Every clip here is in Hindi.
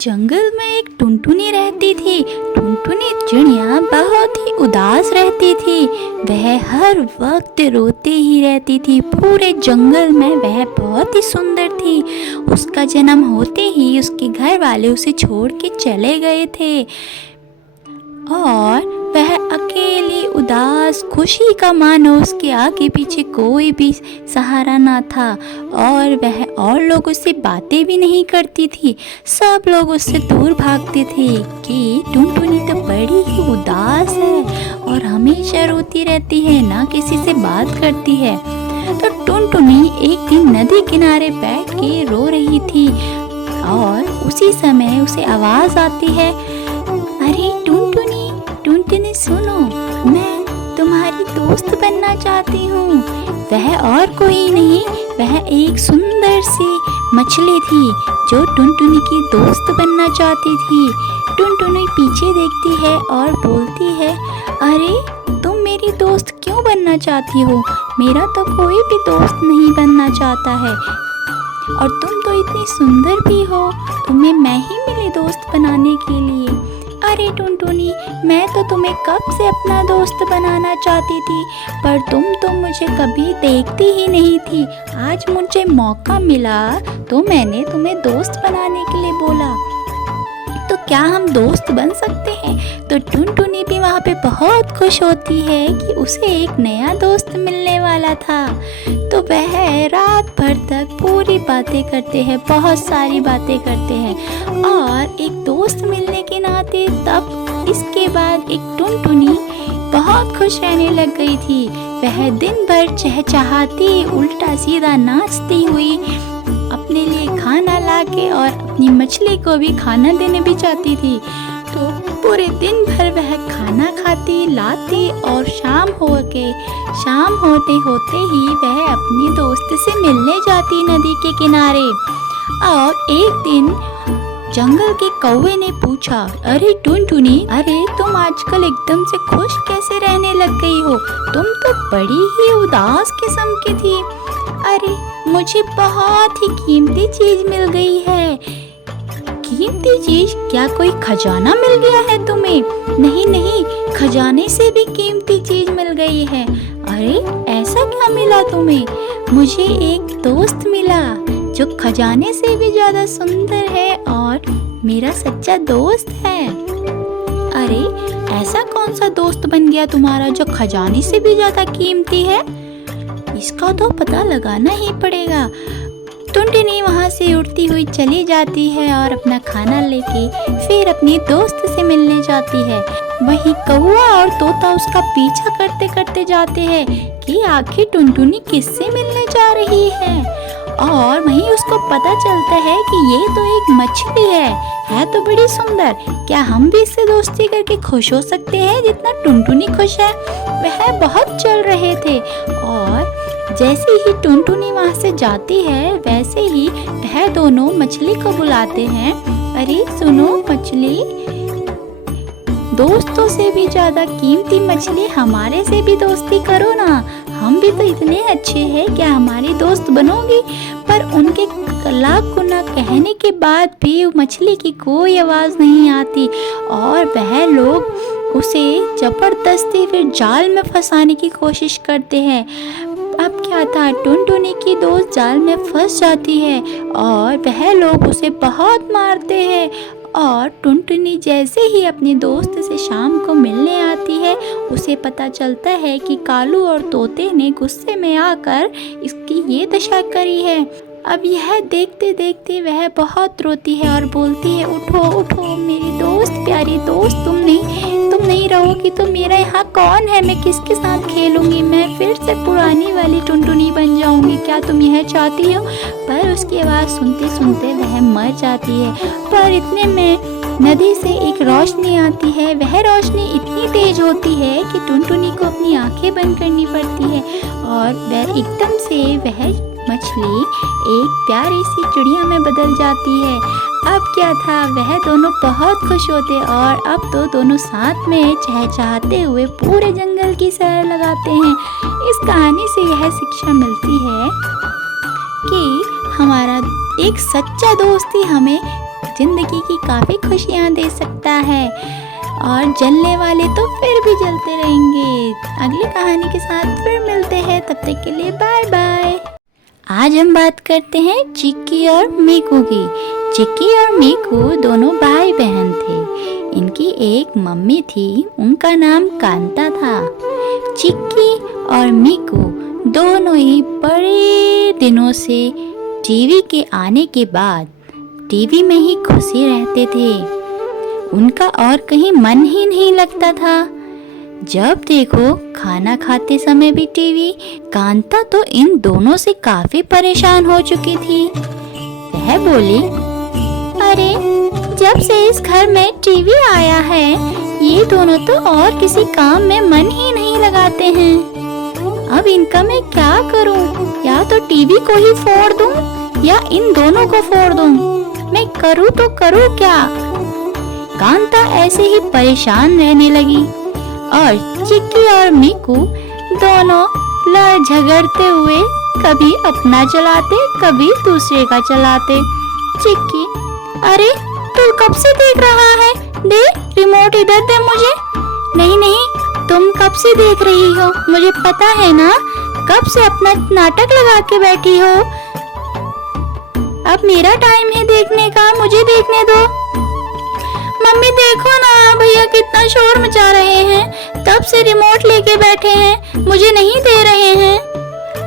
जंगल में एक टुनटुनी रहती थी। टुनटुनी चिड़िया बहुत ही उदास रहती थी। वह हर वक्त रोते ही रहती थी। पूरे जंगल में वह बहुत ही सुंदर थी। उसका जन्म होते ही उसके घर वाले उसे छोड़ के चले गए थे और वह अकेली उदास खुशी का मानो उसके आगे पीछे कोई भी सहारा ना था और वह और लोगों से बातें भी नहीं करती थी। सब लोग उससे दूर भागते थे कि टुनटुनी तो बड़ी ही उदास है और हमेशा रोती रहती है, ना किसी से बात करती है। तो टुनटुनी एक दिन नदी किनारे बैठ के रो रही थी और उसी समय उसे आवाज आती है, अरे टुनटुनी टुनटुनी सुनो, मैं तुम्हारी दोस्त बनना चाहती हूँ। वह और कोई नहीं, वह एक सुंदर सी मछली थी जो टुनटुनी की दोस्त बनना चाहती थी। टुनटुनी पीछे देखती है और बोलती है, अरे तुम मेरी दोस्त क्यों बनना चाहती हो? मेरा तो कोई भी दोस्त नहीं बनना चाहता है और तुम तो इतनी सुंदर भी हो, तुम्हें मैं ही मिली दोस्त बनाने के लिए। अरे टुनटुनी, मैं तो तुम्हें कब से अपना दोस्त बनाना चाहती थी, पर तुम तो मुझे कभी देखती ही नहीं थी। आज मुझे मौका मिला तो मैंने तुम्हें दोस्त बनाने के लिए बोला। तो क्या हम दोस्त बन सकते हैं? तो टुनटुनी भी वहाँ पे बहुत खुश होती है कि उसे एक नया दोस्त मिलने वाला था। तो वह रात भर तक पूरी बातें करते हैं, बहुत सारी बातें करते हैं और एक दोस्त मिलने के नाते तब इसके बाद एक टुनटुनी बहुत खुश रहने लग गई थी। वह दिन भर चहचहाती, उल्टा सीधा नाचती हुई अपने लिए खाना लाके और अपनी मछली को भी खाना देने भी चाहती थी। तो पूरे दिन भर वह खाना खाती लाती और शाम होते होते ही वह अपनी दोस्त से मिलने जाती नदी के किनारे। और एक दिन जंगल के कौवे ने पूछा, अरे टुनटुनी, अरे तुम आजकल एकदम से खुश कैसे रहने लग गई हो? तुम तो बड़ी ही उदास किस्म की थी। अरे मुझे बहुत ही कीमती चीज मिल गई है। कीमती चीज? क्या कोई खजाना मिल गया है तुम्हें? नहीं नहीं, खजाने से भी कीमती चीज मिल गई है। अरे ऐसा क्या मिला तुम्हें? मुझे एक दोस्त मिला जो खजाने से भी ज्यादा सुंदर है और मेरा सच्चा दोस्त है। अरे ऐसा कौन सा दोस्त बन गया तुम्हारा जो खजाने से भी ज्यादा कीमती है? इसका तो पता लगाना ही पड़ेगा। टुनटुनी वहाँ से उड़ती हुई चली जाती है और अपना खाना लेके फिर अपनी दोस्त से मिलने जाती है। वहीं कौवा और तोता उसका पीछा करते करते जाते हैं कि आखिर टुनटुनी किससे मिलने जा रही है। और वहीं उसको पता चलता है कि ये तो एक मछली है तो बड़ी सुंदर। क्या हम भी इससे दोस्ती करके खुश हो सकते हैं जितना टुनटुनी खुश है? वह बहुत चल रहे थे और जैसे ही टुनटुनी वहाँ से जाती है वैसे ही वह दोनों मछली को बुलाते हैं, अरे सुनो मछली, दोस्तों से भी ज्यादा कीमती मछली, हमारे से भी दोस्ती करो ना। हम भी तो इतने अच्छे हैं, क्या हमारी दोस्त बनोगी? पर उनके लाख गुना कहने के बाद भी मछली की कोई आवाज नहीं आती और वह लोग उसे जबरदस्ती फिर जाल में फंसाने की कोशिश करते हैं। अब क्या था, टुनटुनी की दोस्त जाल में फंस जाती है और वह लोग उसे बहुत मारते हैं। और टुनटुनी जैसे ही अपने दोस्त से शाम को मिलने आती है उसे पता चलता है कि कालू और तोते ने गुस्से में आकर इसकी ये दशा करी है। अब यह देखते देखते वह बहुत रोती है और बोलती है, उठो उठो मेरी दोस्त, प्यारी दोस्त, तुम नहीं रहोगी तो मेरा यहाँ कौन है? मैं किसके साथ खेलूंगी? मैं फिर से पुरानी वाली टुनटुनी बन जाऊंगी। क्या तुम यह चाहती हो? पर उसकी आवाज़ सुनते सुनते वह मर जाती है। पर इतने में नदी से एक रोशनी आती है। वह रोशनी इतनी तेज होती है कि टुनटुनी को अपनी आंखें बंद करनी पड़ती है और वह एकदम से वह मछली एक प्यारी सी चिड़िया में बदल जाती है। अब क्या था, वह दोनों बहुत खुश होते और अब तो दोनों साथ में चहचहाते हुए पूरे जंगल की सैर लगाते हैं। इस कहानी से यह शिक्षा मिलती है कि हमारा एक सच्चा दोस्त ही हमें ज़िंदगी की काफ़ी खुशियाँ दे सकता है, और जलने वाले तो फिर भी जलते रहेंगे। अगली कहानी के साथ फिर मिलते हैं, तब तक के लिए बाय बाय। आज हम बात करते हैं चिक्की और मीकू की। चिक्की और मीकू दोनों भाई बहन थे। इनकी एक मम्मी थी, उनका नाम कांता था। चिक्की और मीकू दोनों ही बड़े दिनों से टीवी के आने के बाद टीवी में ही घुसे रहते थे। उनका और कहीं मन ही नहीं लगता था। जब देखो खाना खाते समय भी टीवी। कांता तो इन दोनों से काफी परेशान हो चुकी थी। वह बोली, अरे जब से इस घर में टीवी आया है, ये दोनों तो और किसी काम में मन ही नहीं लगाते हैं। अब इनका मैं क्या करूं? या तो टीवी को ही फोड़ दूं या इन दोनों को फोड़ दूं। मैं करूं तो करूं क्या? कांता ऐसे ही परेशान रहने लगी और चिक्की और मीकू दोनों लड़ झगड़ते हुए कभी अपना चलाते, कभी दूसरे का चलाते। चिक्की, अरे तू कब से देख रहा है? दे रिमोट, इधर दे मुझे। नहीं नहीं, तुम कब से देख रही हो? मुझे पता है ना, कब से अपना नाटक लगा के बैठी हो। अब मेरा टाइम है देखने का, मुझे देखने दो। मम्मी देखो ना, भैया कितना शोर मचा रहे हैं, तब से रिमोट लेके बैठे हैं, मुझे नहीं दे रहे हैं।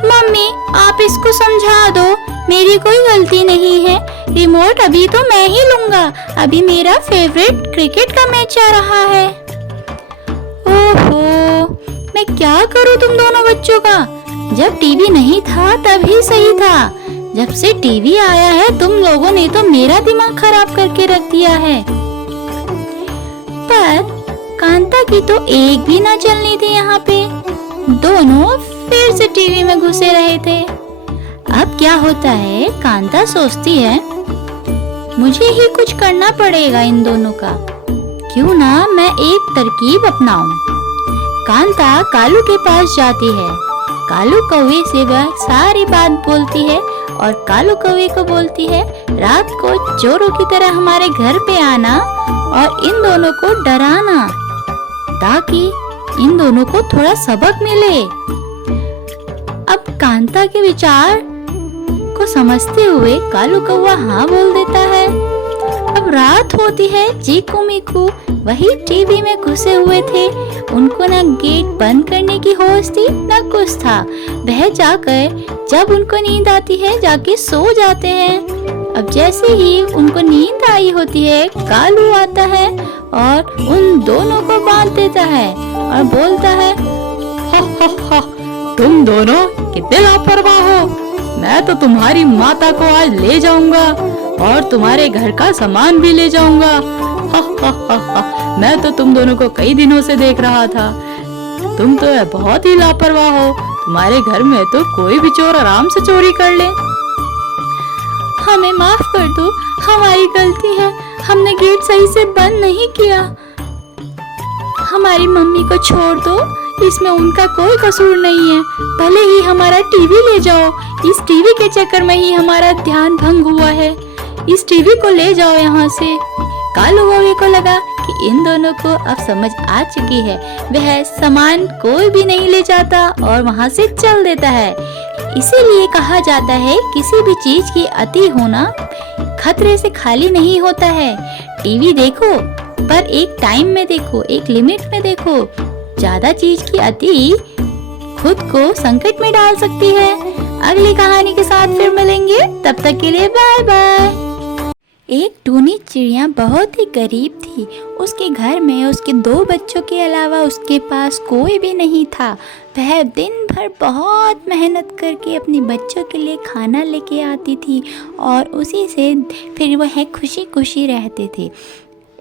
मम्मी आप इसको समझा दो, मेरी कोई गलती नहीं है। रिमोट अभी तो मैं ही लूंगा, अभी मेरा फेवरेट क्रिकेट का मैच आ रहा है। ओहो, मैं क्या करूं तुम दोनों बच्चों का? जब टीवी नहीं था तभी सही था, जब से टीवी आया है तुम लोगों ने तो मेरा दिमाग खराब करके रख दिया है। पर कांता की तो एक भी ना चलनी थी यहाँ पे। दोनों फिर से टीवी में घुसे रहे थे। अब क्या होता है, कांता सोचती है मुझे ही कुछ करना पड़ेगा इन दोनों का। क्यों ना मैं एक तरकीब अपनाऊं। कांता कालू के पास जाती है। कालू कौवे से वह सारी बात बोलती है और कालू कौवे को बोलती है, रात को चोरों की तरह हमारे घर पे आना और इन दोनों को डराना, ताकि इन दोनों को थोड़ा सबक मिले। अब कांता के विचार को समझते हुए कालू कौवा हाँ बोल देता है। अब रात होती है। चीकू मीकू वही टीवी में घुसे हुए थे। उनको ना गेट बंद करने की होश थी ना कुछ था। वह जाकर जब उनको नींद आती है जाके सो जाते हैं। अब जैसे ही उनको नींद आई होती है, कालू आता है और उन दोनों को बांध देता है और बोलता है, हा, तुम दोनों कितने लापरवाह हो। मैं तो तुम्हारी माता को आज ले जाऊंगा और तुम्हारे घर का सामान भी ले जाऊंगा। हा, मैं तो तुम दोनों को कई दिनों से देख रहा था। तुम तो बहुत ही लापरवाह हो। तुम्हारे घर में तो कोई भी चोर आराम से चोरी कर ले। हमें माफ कर दो, हमारी गलती है, हमने गेट सही से बंद नहीं किया। हमारी मम्मी को छोड़ दो, इसमें उनका कोई कसूर नहीं है। भले ही हमारा टीवी ले जाओ, इस टीवी के चक्कर में ही हमारा ध्यान भंग हुआ है। इस टीवी को ले जाओ यहाँ से। कालू कौवे को लगा कि इन दोनों को अब समझ आ चुकी है। वह सामान कोई भी नहीं ले जाता और वहाँ से चल देता है। इसीलिए कहा जाता है किसी भी चीज की अति होना खतरे से खाली नहीं होता है। टीवी देखो पर एक टाइम में देखो, एक लिमिट में देखो। ज्यादा चीज की अति खुद को संकट में डाल सकती है। अगली कहानी के साथ फिर मिलेंगे, तब तक के लिए बाय बाय। एक टूनी चिड़िया बहुत ही गरीब थी। उसके घर में उसके 2 बच्चों के अलावा उसके पास कोई भी नहीं था। वह दिन भर बहुत मेहनत करके अपने बच्चों के लिए खाना लेके आती थी और उसी से फिर वह खुशी खुशी रहते थे।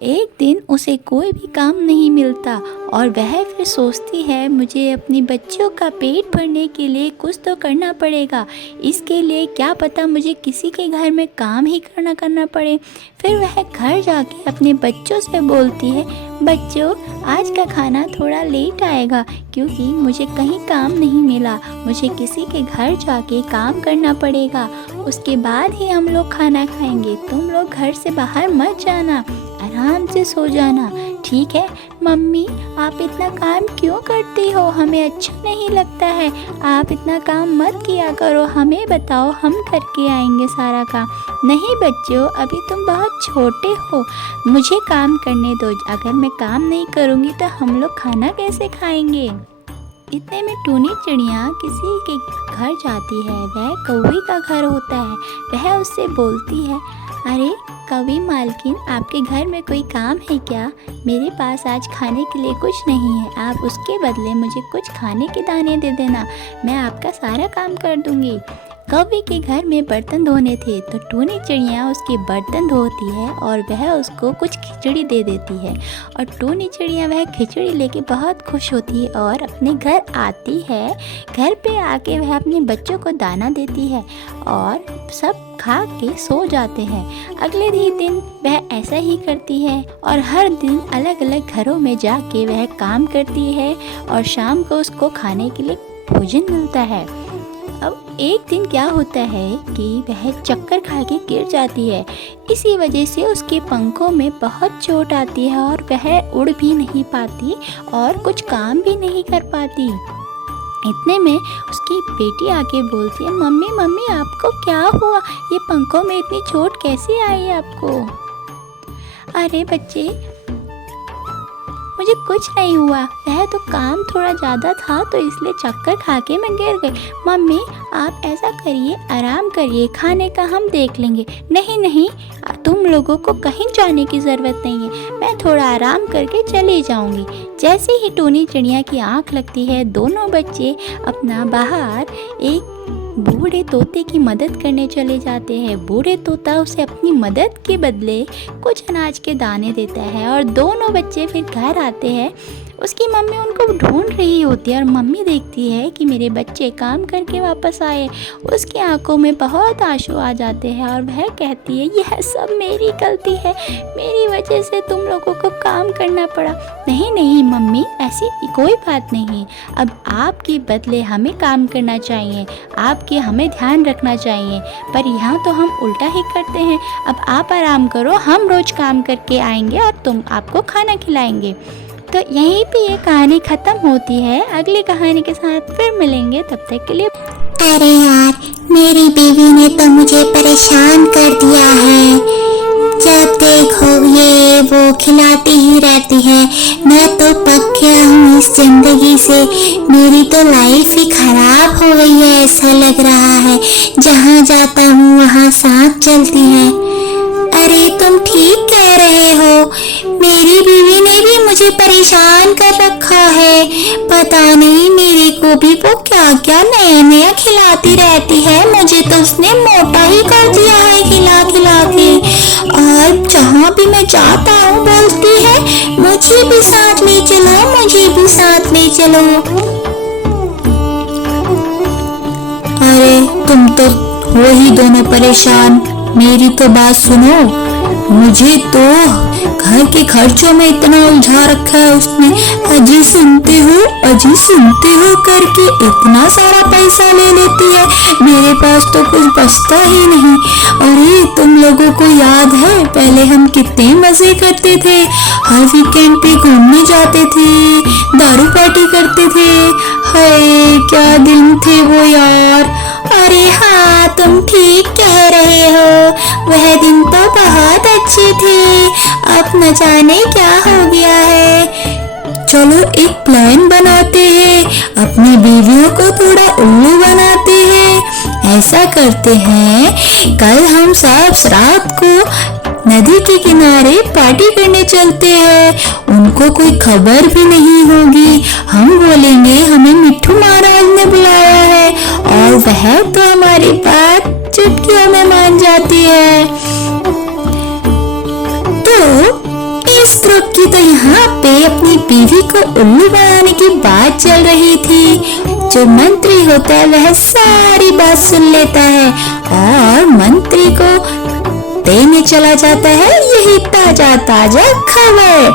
एक दिन उसे कोई भी काम नहीं मिलता और वह फिर सोचती है मुझे अपने बच्चों का पेट भरने के लिए कुछ तो करना पड़ेगा। इसके लिए क्या पता मुझे किसी के घर में काम ही करना पड़े। फिर वह घर जाके अपने बच्चों से बोलती है, बच्चों आज का खाना थोड़ा लेट आएगा क्योंकि मुझे कहीं काम नहीं मिला। मुझे किसी के घर जाके काम करना पड़ेगा उसके बाद ही हम लोग खाना खाएंगे। तुम लोग घर से बाहर मत जाना, आराम से सो जाना, ठीक है? मम्मी आप इतना काम क्यों करती हो? हमें अच्छा नहीं लगता है। आप इतना काम मत किया करो, हमें बताओ, हम करके आएंगे सारा काम। नहीं बच्चों, अभी तुम बहुत छोटे हो, मुझे काम करने दो। अगर मैं काम नहीं करूँगी तो हम लोग खाना कैसे खाएंगे? इतने में टूनी चिड़िया किसी के घर जाती है। वह कौवे का घर होता है। वह उससे बोलती है, अरे कौवी मालकिन, आपके घर में कोई काम है क्या? मेरे पास आज खाने के लिए कुछ नहीं है, आप उसके बदले मुझे कुछ खाने के दाने दे देना, मैं आपका सारा काम कर दूंगी। कौवे के घर में बर्तन धोने थे तो टूनी चिड़िया उसके बर्तन धोती है और वह उसको कुछ खिचड़ी दे देती है। और टूनी चिड़िया वह खिचड़ी लेके बहुत खुश होती है और अपने घर आती है। घर पे आके वह अपने बच्चों को दाना देती है और सब खा के सो जाते हैं। अगले ही दिन वह ऐसा ही करती है और हर दिन अलग अलग घरों में जाके वह काम करती है और शाम को उसको खाने के लिए भोजन मिलता है। अब एक दिन क्या होता है कि वह चक्कर खा के गिर जाती है। इसी वजह से उसके पंखों में बहुत चोट आती है और वह उड़ भी नहीं पाती और कुछ काम भी नहीं कर पाती। इतने में उसकी बेटी आके बोलती है, मम्मी मम्मी आपको क्या हुआ? ये पंखों में इतनी चोट कैसे आई आपको? अरे बच्चे, मुझे कुछ नहीं हुआ, वह तो काम थोड़ा ज़्यादा था तो इसलिए चक्कर खा के मैं गिर गई। मम्मी आप ऐसा करिए, आराम करिए, खाने का हम देख लेंगे। नहीं नहीं, तुम लोगों को कहीं जाने की ज़रूरत नहीं है, मैं थोड़ा आराम करके चली जाऊंगी। जैसे ही टूनी चिड़िया की आँख लगती है, दोनों बच्चे अपना बाहर एक बूढ़े तोते की मदद करने चले जाते हैं। बूढ़े तोता उसे अपनी मदद के बदले कुछ अनाज के दाने देता है और दोनों बच्चे फिर घर आते हैं। उसकी मम्मी उनको ढूंढ रही होती है और मम्मी देखती है कि मेरे बच्चे काम करके वापस आए। उसकी आंखों में बहुत आंसू आ जाते हैं और वह कहती है, यह सब मेरी गलती है, मेरी वजह से तुम लोगों को काम करना पड़ा। नहीं नहीं मम्मी, ऐसी कोई बात नहीं, अब आपके बदले हमें काम करना चाहिए, आपके हमें ध्यान रखना चाहिए, पर यहाँ तो हम उल्टा ही करते हैं। अब आप आराम करो, हम रोज़ काम करके आएंगे और तुम आपको खाना खिलाएंगे। तो यहीं पे ये कहानी ख़त्म होती है। अगली कहानी के साथ फिर मिलेंगे, तब तक के लिए। अरे यार, मेरी बीवी ने तो मुझे परेशान कर दिया है। जब देखो ये वो खिलाती ही रहती है। मैं तो पक गया हूँ इस जिंदगी से, मेरी तो लाइफ ही खराब हो गई है ऐसा लग रहा है। जहाँ जाता हूँ वहाँ सांप चलती है। अरे तुम ठीक कह रहे हो, मेरी बीवी ने भी मुझे परेशान कर रखा है। पता नहीं मेरे को भी वो क्या क्या नया नया खिलाती रहती है। मुझे तो उसने मोटा ही कर दिया है खिला खिला के। और जहाँ भी मैं जाता हूँ बोलती है, मुझे भी साथ ले चलो, मुझे भी साथ ले चलो। अरे तुम तो हो ही दोनों परेशान, मेरी तो बात सुनो। मुझे तो घर के खर्चों में इतना उलझा रखा है उसने। अजी सुनते हो करके इतना सारा पैसा ले लेती है, मेरे पास तो कुछ बचता ही नहीं। अरे तुम लोगों को याद है पहले हम कितने मजे करते थे? हर वीकेंड पे घूमने जाते थे, दारू पार्टी करते थे। हाय क्या दिन थे वो यार। अरे हाँ, तुम ठीक कह रहे हो, वह दिन तो बहुत अच्छे थे। अब न जाने क्या हो गया है। चलो एक प्लान बनाते हैं, अपनी बीवियों को थोड़ा उल्लू बनाते हैं। ऐसा करते हैं, कल हम सब रात को नदी के किनारे पार्टी करने चलते हैं। उनको कोई खबर भी नहीं होगी। हम बोलेंगे हमें मिट्ठू महाराज ने बुलाया है और वह तो हमारी बात चुटकियों में मान जाती है। तो इस ग्रुप की तो यहाँ पे अपनी बीवी को उल्लू बनाने की बात चल रही थी। जो मंत्री होता है वह सारी बात सुन लेता है और मंत्री को देने चला जाता है यही ताजा ताजा खबर।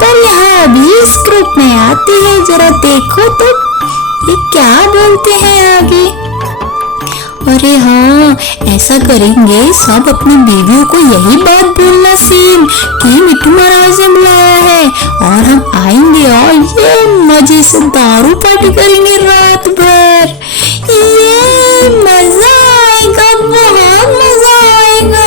पर यहाँ अभी इस ग्रुप में आती है, जरा देखो तो ये क्या बोलते हैं आगे। अरे हाँ, ऐसा करेंगे, सब अपनी बीवियों को यही बात बोलना सीन कि मिट्टू महाराज ने बुलाया है और हम आएंगे और ये मजे से दारू पार्टी करेंगे रात भर। ये मजा आएगा, बहुत मजा आएगा।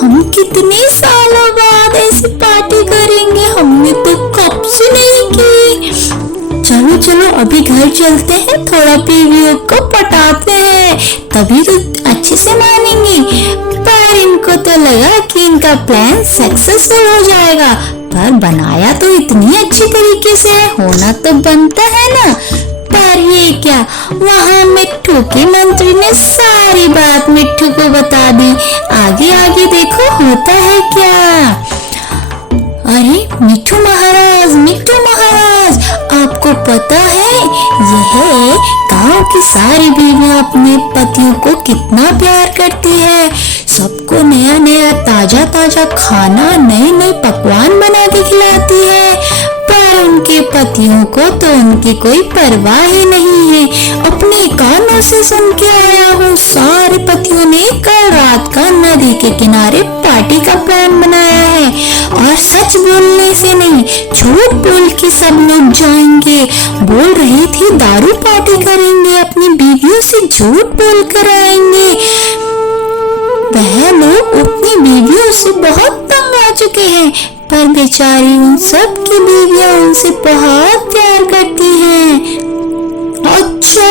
हम कितने सालों बाद ऐसी पार्टी करेंगे, हमने तो कब से नहीं की। चलो चलो अभी घर चलते हैं, थोड़ा बीवियों को पटाते हैं, तभी तो अच्छे से मानेंगी। पर इनको तो लगा कि इनका प्लान सक्सेसफुल हो जाएगा, पर बनाया तो इतनी अच्छी तरीके से है, होना तो बनता है ना। पर ये क्या, वहाँ मिट्ठू के मंत्री ने सारी बात मिट्ठू को बता दी। आगे आगे देखो होता है क्या। अरे मिट्ठू महाराज, मिट्ठू महाराज, आपको पता है यह गांव की सारी बीवियां अपने पतियों को कितना प्यार करती है। सबको नया नया ताजा ताजा खाना, नए नए पकवान बना के खिलाती है। पर उनके पतियों को तो उनकी कोई परवाह ही नहीं है। अपने कानों से सुन के आया हूँ, सारे पतियों ने कल रात का नदी के किनारे पार्टी का प्लान बनाया है। और सच बोलने से नहीं, झूठ बोल के सब लोग जाएंगे। बोल रही थी दारू पार्टी करेंगे, अपनी बीवियों से झूठ बोल कर आएंगे। वह लोग अपनी बीवियों से बहुत तंग आ चुके हैं, पर बेचारी उन सब की बीवियां उनसे बहुत प्यार करती हैं। अच्छा,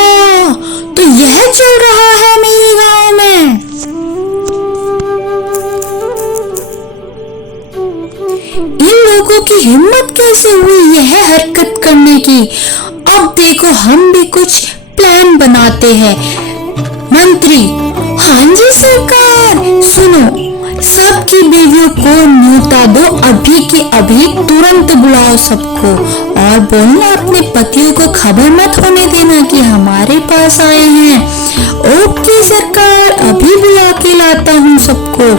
तो यह चल रहा है मेरे गांव में। इन लोगों की हिम्मत कैसे हुई यह हरकत करने की। अब देखो हम भी कुछ प्लान बनाते हैं। मंत्री, हाँ जी सरकार, सुनो, सबकी बीवियों को न्योता दो, अभी के अभी तुरंत बुलाओ सबको, और बोलना अपने पतियों को खबर मत होने देना कि हमारे पास आए हैं। ओके सरकार, अभी बुला के लाता हूँ सबको।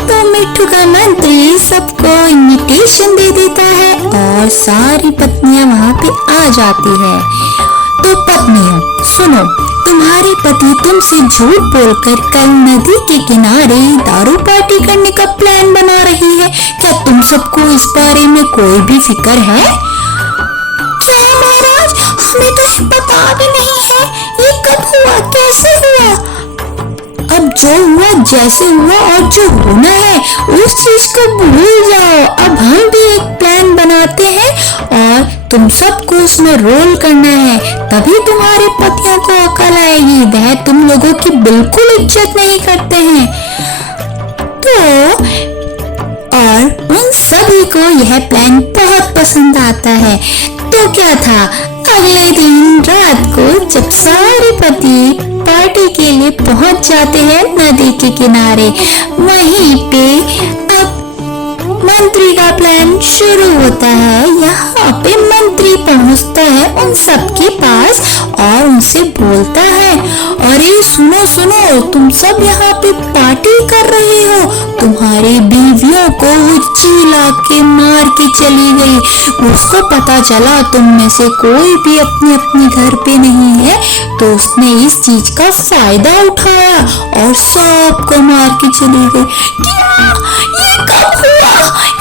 तो मिट्ठू का मंत्री सबको इनविटेशन दे देता है और सारी पत्नियां वहाँ पे आ जाती है। तो पत्नियों सुनो, तुम्हारे पति तुमसे झूठ बोलकर कल नदी के किनारे दारू पार्टी करने का प्लान बना रही है। क्या तुम सबको इस बारे में कोई भी फिक्र है? क्या महाराज, हमें तो पता भी नहीं है, ये कब हुआ, कैसे हुआ? अब जो हुआ जैसे हुआ, और जो होना है उस चीज को भूल जाओ। अब हम भी एक प्लान बनाते हैं और तुम सबको उसमें रोल करना है, तभी तुम्हारे पतियों को अकल आएगी। वह तुम लोगों की बिल्कुल इज्जत नहीं करते हैं। तो और उन सभी को यह प्लान बहुत पसंद आता है। तो क्या था, अगले दिन रात को जब सारे पति पार्टी के लिए पहुंच जाते हैं नदी के किनारे, वहीं पे अब मंत्री का प्लान शुरू होता है। यहाँ पे मंत्री पहुंचता है उन सबके पास और उनसे बोलता है, अरे सुनो सुनो, तुम सब यहाँ पे पार्टी कर रहे हो, तुम्हारी बीवियों को वो चिल्ला के मार के चली गई। उसको पता चला तुम में से कोई भी अपने अपने घर पे नहीं है, तो उसने इस चीज का फायदा उठाया और सबको मार के चली गई। क्या? ये कब हुआ?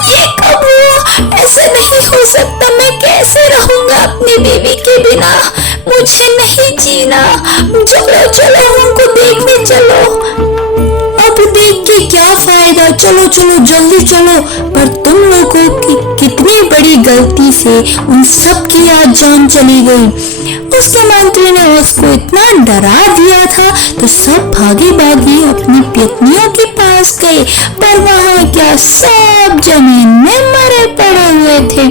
ये कब हुआ? ऐसा नहीं हो सकता, मैं कैसे रहूंगा अपनी बीवी के बिना? मुझे नहीं जीना। चलो चलो हमको देखने चलो। अब देख के क्या फायदा, चलो चलो जल्दी चलो। पर तुम लोगों की कितनी बड़ी गलती से उन सब की आज जान चली गई। उसके मंत्री ने उसको इतना डरा दिया था, तो सब भागे भागे अपनी पत्नियों के पास गए, पर वहाँ क्या सब जमीन में मरे पड़े हुए थे।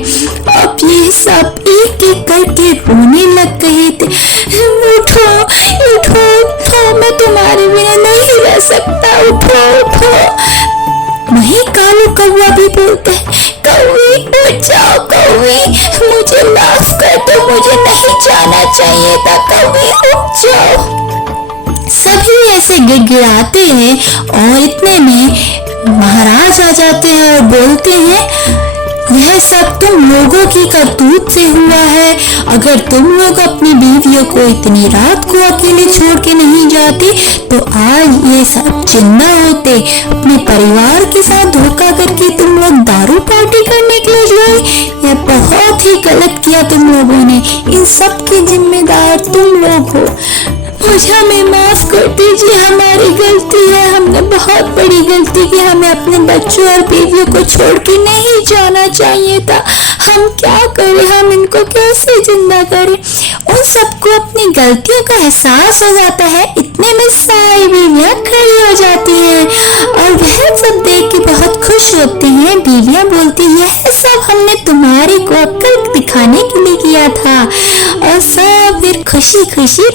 अब ये सब एक एक करके रोने लग गए थे। उठो उठो उठो, मैं तुम्हारे बिना नहीं रह सकता, उठो उठो। वही कालू कौवा भी बोलते हैं, कौवी उठ जाओ, कौवी मुझे माफ कर दो, मुझे नहीं जाना चाहिए था, कौवी उठ जाओ। सभी ऐसे गिड़गिड़ाते हैं और इतने में महाराज आ जाते हैं और बोलते हैं, यह सब तुम लोगों की करतूत से हुआ है। अगर तुम लोग अपनी बीवियों को इतनी रात को अकेले छोड़ के नहीं जाते तो आज ये सब जिंदा होते। अपने परिवार के साथ धोखा करके तुम लोग दारू पार्टी करने के लिए गए। यह बहुत ही गलत किया तुम लोगों ने। इन सब के जिम्मेदार तुम लोग हो। मुझे हमें माफ कर दीजिए, हमारी गलती है। हमने बहुत बड़ी गलती की। हमें अपने बच्चों और बीवियों को छोड़ के नहीं जाना चाहिए था। हम क्या करें, हम इनको कैसे जिंदा करें। उन सबको अपनी गलतियों का एहसास हो जाता है। इतने में सारी बीवियां खड़ी हो जाती हैं और वह सब देख के बहुत खुश होते हैं। बीवियां बोलती हैं, यह सब हमने तुम्हारी को अक्ल दिखाने के लिए किया था। और सब फिर खुशी खुशी